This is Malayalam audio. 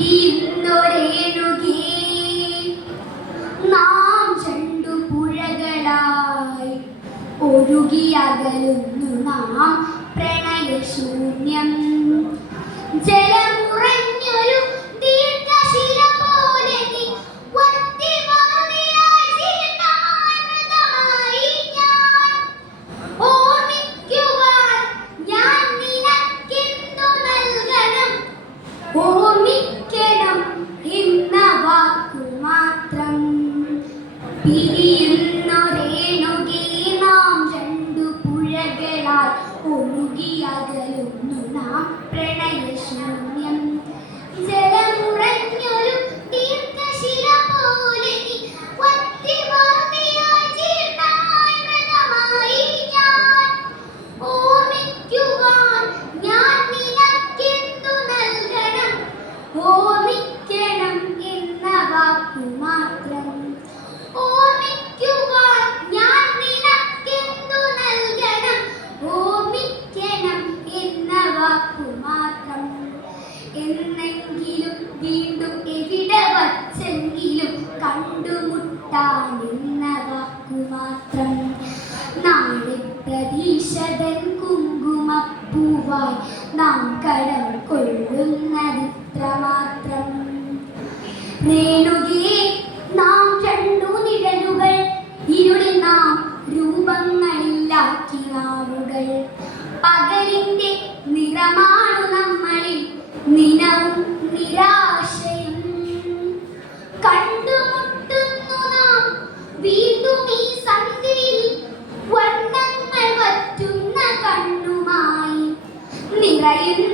പിരിയുന്നൊരേണുകേ നാം രണ്ടു പുഴകളായി ഒഴുകിയകലുന്നു നാം പ്രണയശൂന്യം. ജലമുറഞ്ഞൊരു ദീർഘശില പോലെ നീ ഓർമ്മിക്കുവാൻ ഞാൻ നിനക്കെന്തു നൽകണം? ഓർമ്മിക്കണം എന്ന വാക്കു മാത്രം. പിരിയുന്നൊരേണുകേ നാം രണ്ടു പുഴകളാൽ ഒഴുകിയകലുന്നു നാം പ്രണയശൂന്യം. ജലമുറഞ്ഞൊരു ദീർഘശില പോലെ നീ മൃതമായി ഞാൻ. ഓർമ്മിക്കുവാൻ ഞാൻ നിനക്കെന്തു നൽകണം? ഓർമ്മിക്കണം എന്ന വാക്കു മാത്രം. ഓർമ്മിക്കുവാൻ ഞാൻ നിനക്കെന്തു നൽകണം? ഓർമ്മിക്കണം എന്ന വാക്കു മാത്രം. എന്നെങ്കിലും വീണ്ടും എവിടെ വച്ചെങ്കിലും കണ്ടുമുട്ടാനെന്ന വാക്കു മാത്രം. നാളെ പ്രതീക്ഷതൻ കുങ്കുമപ്പൂവായി നാം കടം കൊള്ളുന്നതിത്ര മാത്രം. രേണുകേ നാം രണ്ടു നിഴലുകൾ, ഇരുളിൽ നാം രൂപങ്ങളില്ലാക്കി നാവുകൾ. പകലിന്റെ നിറമാണു നമ്മളിൽ നിനവും നിരാശയും. കണ്ടുമുട്ടുന്നു നാം വീണ്ടും ഈ സന്ധ്യയിൽ, വർണ്ണങ്ങൾ വറ്റുന്ന കണ്ണുമായി നിറയുന്ന